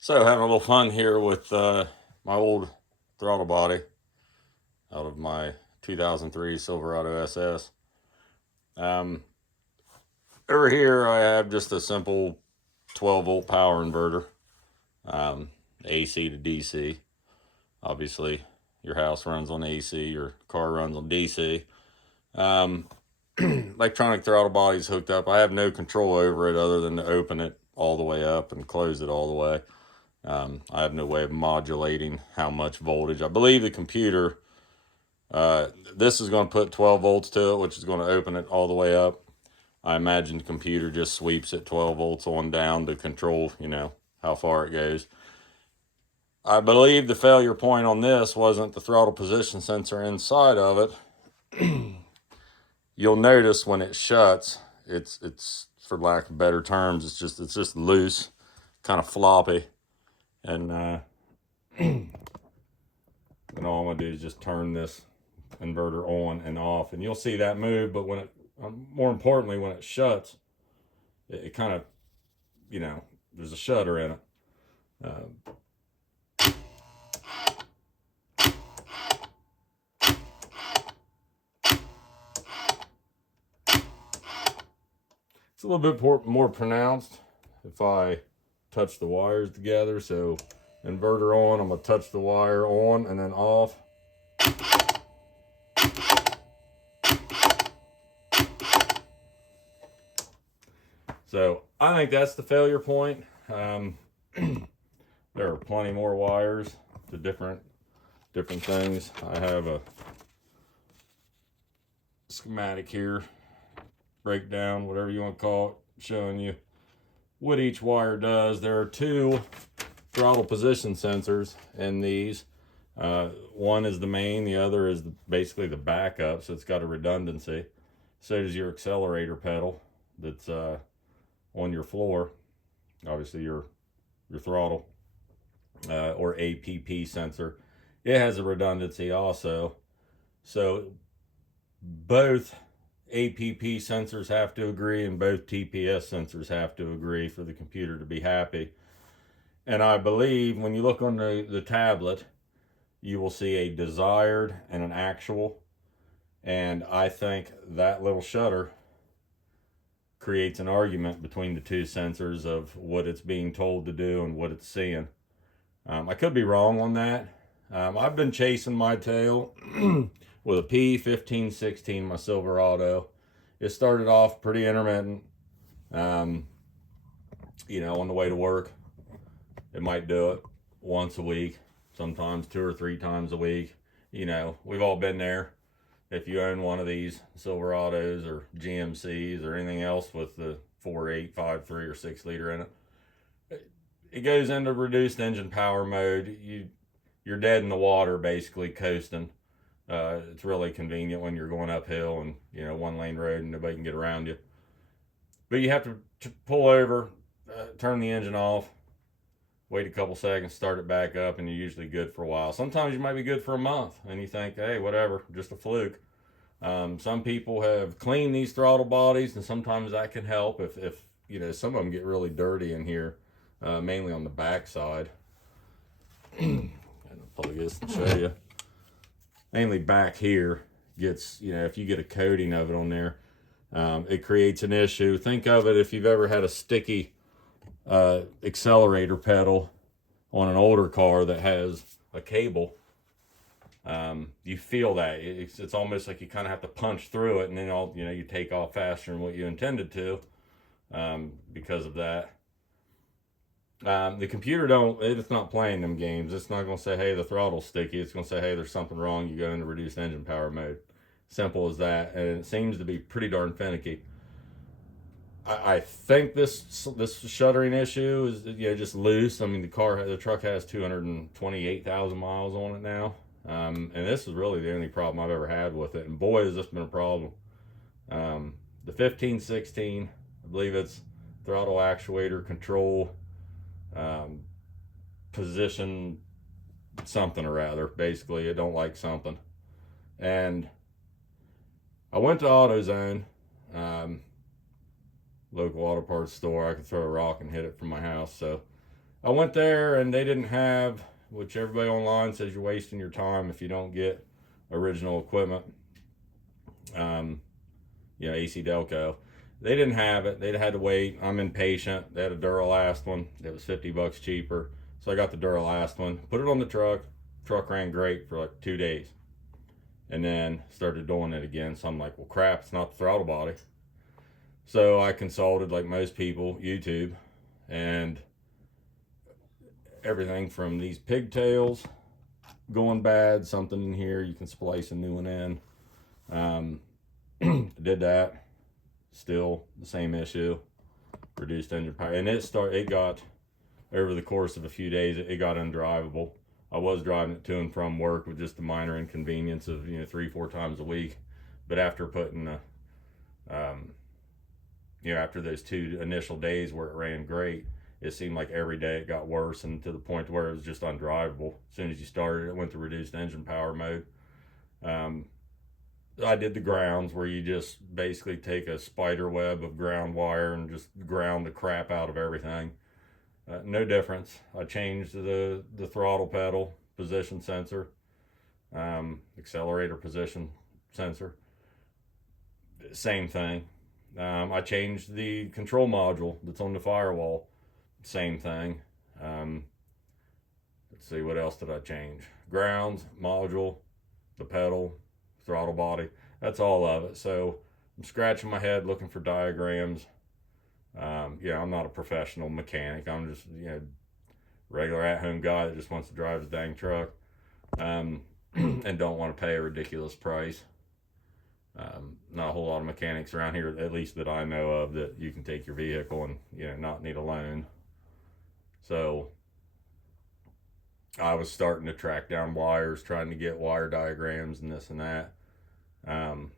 So having a little fun here with my old throttle body out of my 2003 Silverado SS. Um, Over here I have just a simple 12 volt power inverter, um, AC to DC. Obviously your house runs on AC, your car runs on DC. Um, Electronic throttle body's hooked up. I have no control over it other than to open it all the way up and close it all the way. I have no way of modulating how much voltage. I believe the computer, this is going to put 12 volts to it, which is going to open it all the way up. I imagine the computer just sweeps it 12 volts on down to control, how far it goes. I believe the failure point on this wasn't the throttle position sensor inside of it. You'll notice when it shuts, it's for lack of better terms, it's just loose, kind of floppy, and then all I'm gonna do is just turn this inverter on and off, and you'll see that move. But when it, more importantly, when it shuts, it kind of, there's a shutter in it. It's a little bit more pronounced if I touch the wires together. So inverter on, I'm gonna touch the wire on and then off. So I think that's the failure point. There are plenty more wires to different things. I have a schematic here, breakdown, whatever you want to call it, showing you what each wire does. There are two throttle position sensors in these. One is the main, the other is basically the backup, so it's got a redundancy. So does your accelerator pedal that's on your floor, obviously your throttle, or APP sensor. It has a redundancy also. So both APP sensors have to agree and both TPS sensors have to agree for the computer to be happy. And I believe when you look on the tablet, you will see a desired and an actual. And I think that little shutter creates an argument between the two sensors of what it's being told to do and what it's seeing. I could be wrong on that. I've been chasing my tail with a P1516, my Silverado. It started off pretty intermittent. On the way to work, it might do it once a week, sometimes 2 or 3 times a week. We've all been there. If you own one of these Silverados or GMCs or anything else with the 4.8, 5.3, or 6 liter in it, it goes into reduced engine power mode. You're dead in the water, basically coasting. It's really convenient when you're going uphill and one lane road and nobody can get around you. But you have to pull over, turn the engine off, wait a couple seconds, start it back up, and you're usually good for a while. Sometimes you might be good for a month, and you think, hey, whatever, just a fluke. Some people have cleaned these throttle bodies, and sometimes that can help if some of them get really dirty in here, mainly on the back side. And I'll plug this and show you. Mainly back here gets, if you get a coating of it on there, it creates an issue. Think of it if you've ever had a sticky accelerator pedal on an older car that has a cable. You feel that it's almost like you kind of have to punch through it, and then you take off faster than what you intended to, because of that. The computer it's not playing them games. It's not going to say, hey, the throttle's sticky. It's going to say, hey, there's something wrong. You go into reduced engine power mode. Simple as that. And it seems to be pretty darn finicky. I think this shuttering issue is just loose. I mean, the truck has 228,000 miles on it now. And this is really the only problem I've ever had with it. And boy, has this been a problem. The 1516, I believe it's throttle actuator control, position something or other. Basically, I don't like something. And I went to AutoZone, local auto parts store. I could throw a rock and hit it from my house. So I went there and they didn't have, which everybody online says you're wasting your time if you don't get original equipment. AC Delco. They didn't have it. They'd had to wait. I'm impatient. They had a Duralast one. It was $50 cheaper. So I got the Duralast one, put it on the truck. Truck ran great for like 2 days. And then started doing it again. So I'm like, well, crap, it's not the throttle body. So I consulted, like most people, YouTube, and everything from these pigtails going bad, something in here, you can splice a new one in. Did that. Still the same issue. Reduced engine power. And it got, over the course of a few days, it got undrivable. I was driving it to and from work with just the minor inconvenience of 3-4 times a week. But after putting after those 2 initial days where it ran great, it seemed like every day it got worse, and to the point where it was just undrivable. As soon as you started, it went to reduced engine power mode. I did the grounds, where you just basically take a spider web of ground wire and just ground the crap out of everything. No difference. I changed the throttle pedal position sensor, accelerator position sensor. Same thing. I changed the control module that's on the firewall. Same thing. Let's see, what else did I change? Grounds, module, the pedal, throttle body. That's all of it. So I'm scratching my head looking for diagrams. I'm not a professional mechanic. I'm just regular at-home guy that just wants to drive his dang truck, and don't want to pay a ridiculous price. Not a whole lot of mechanics around here, at least that I know of, that you can take your vehicle and not need a loan. So I was starting to track down wires, trying to get wire diagrams and this and that. And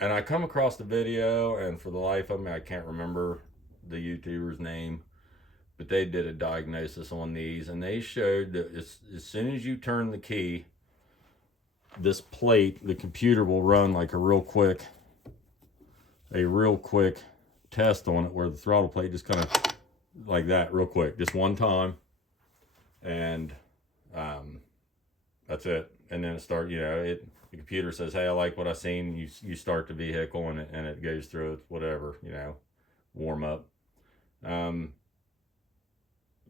I come across the video, and for the life of me, I can't remember the YouTuber's name, but they did a diagnosis on these, and they showed that as soon as you turn the key, this plate, the computer will run like a real quick test on it, where the throttle plate just kind of like that, real quick, just one time, and that's it. And then it starts, the computer says, hey, I like what I seen. You start the vehicle, and it goes through its whatever, warm up.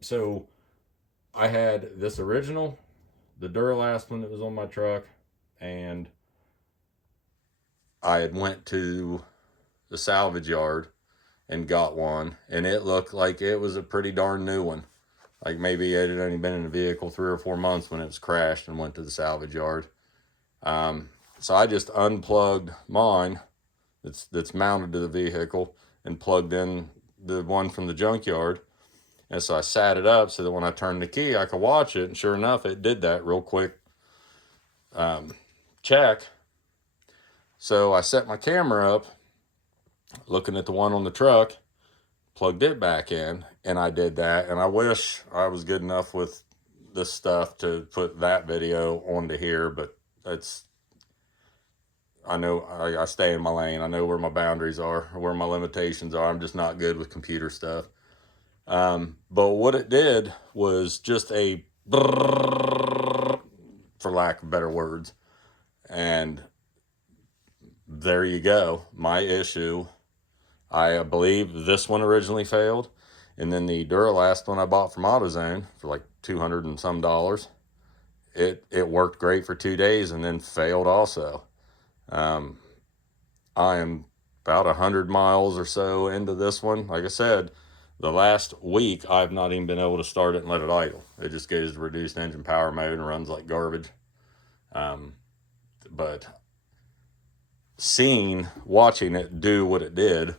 So I had this original, the Duralast one that was on my truck, and I had went to the salvage yard and got one, and it looked like it was a pretty darn new one. Like maybe it had only been in the vehicle 3 or 4 months when it was crashed, and went to the salvage yard. So I just unplugged mine that's mounted to the vehicle and plugged in the one from the junkyard. And so I sat it up so that when I turned the key, I could watch it. And sure enough, it did that real quick check. So I set my camera up, looking at the one on the truck, plugged it back in, and I did that. And I wish I was good enough with this stuff to put that video onto here, but I know I stay in my lane. I know where my boundaries are, where my limitations are. I'm just not good with computer stuff. But what it did was just a brrrr, for lack of better words. And there you go. My issue. I believe this one originally failed. And then the Duralast one I bought from AutoZone for like $200 and some. It worked great for 2 days and then failed also. I am about 100 miles or so into this one. Like I said, the last week, I've not even been able to start it and let it idle. It just goes to reduced engine power mode and runs like garbage. But watching it do what it did,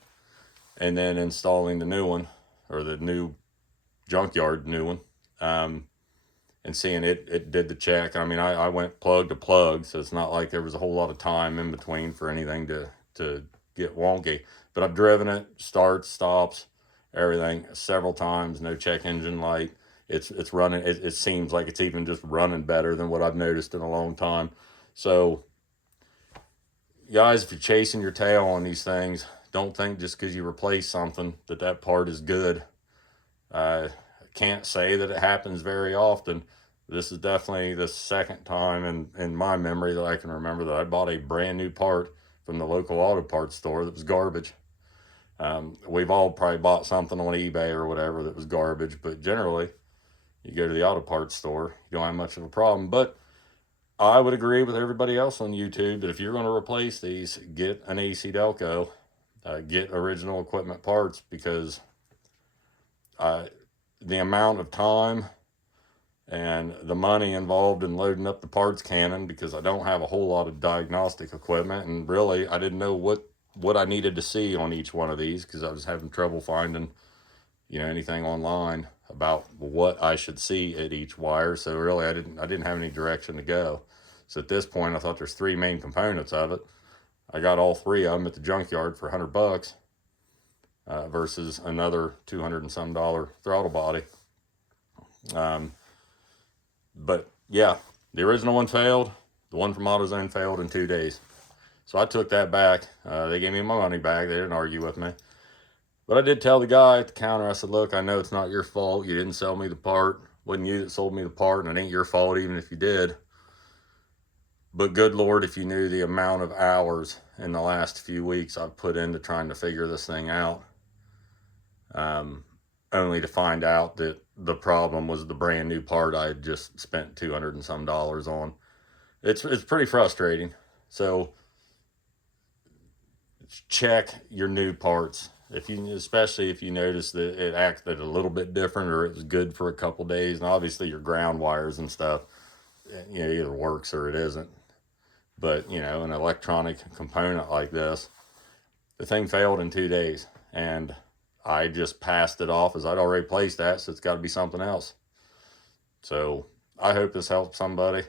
and then installing the new one, or the new junkyard new one, and seeing it did the check. I mean, I went plug to plug, so it's not like there was a whole lot of time in between for anything to get wonky. But I've driven it, starts, stops, everything several times. No check engine light. It's running. It seems like it's even just running better than what I've noticed in a long time. So, guys, if you're chasing your tail on these things, don't think just because you replace something that part is good. can't say that it happens very often. This is definitely the second time in my memory that I can remember that I bought a brand new part from the local auto parts store that was garbage. We've all probably bought something on eBay or whatever that was garbage, but generally you go to the auto parts store, you don't have much of a problem. But I would agree with everybody else on YouTube that if you're going to replace these, get an AC Delco, get original equipment parts, because the amount of time and the money involved in loading up the parts cannon, because I don't have a whole lot of diagnostic equipment, and really I didn't know what I needed to see on each one of these, because I was having trouble finding, you know, anything online about what I should see at each wire. So really I didn't have any direction to go. So at this point I thought there's three main components of it. I got all three of them at the junkyard for $100 versus another $200 and some throttle body. But yeah, the original one failed. The one from AutoZone failed in 2 days. So I took that back. They gave me my money back. They didn't argue with me. But I did tell the guy at the counter, I said, look, I know it's not your fault. You didn't sell me the part. Wasn't you that sold me the part, and it ain't your fault even if you did. But good Lord, if you knew the amount of hours in the last few weeks I've put into trying to figure this thing out. Only to find out that the problem was the brand new part I had just spent $200 and some on. It's pretty frustrating. So check your new parts. Especially if you notice that it acted a little bit different, or it was good for a couple days. And obviously your ground wires and stuff, you know, either works or it isn't. But, you know, an electronic component like this, the thing failed in 2 days, and I just passed it off as I'd already placed that, so it's got to be something else. So I hope this helps somebody.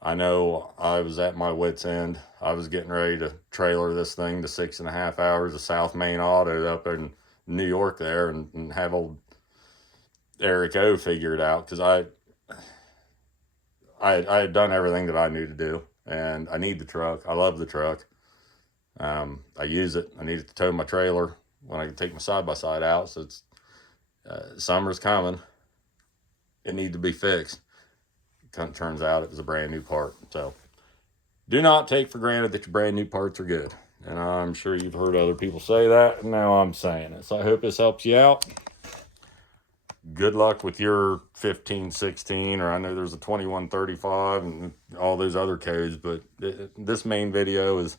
I know I was at my wit's end. I was getting ready to trailer this thing to 6.5 hours of South Main Auto up in New York there, and have old Eric O figure it out, because I had done everything that I knew to do, and I need the truck. I love the truck. I use it. I need it to tow my trailer when I can take my side-by-side out. So it's summer's coming. It needs to be fixed. Turns out it was a brand new part. So do not take for granted that your brand new parts are good. And I'm sure you've heard other people say that, and now I'm saying it. So I hope this helps you out. Good luck with your 1516, or I know there's a 2135 and all those other codes, but this main video is,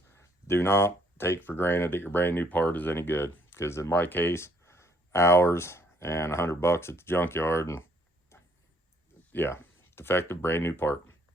do not take for granted that your brand new part is any good, because in my case, hours and $100 at the junkyard, and yeah, defective brand new part.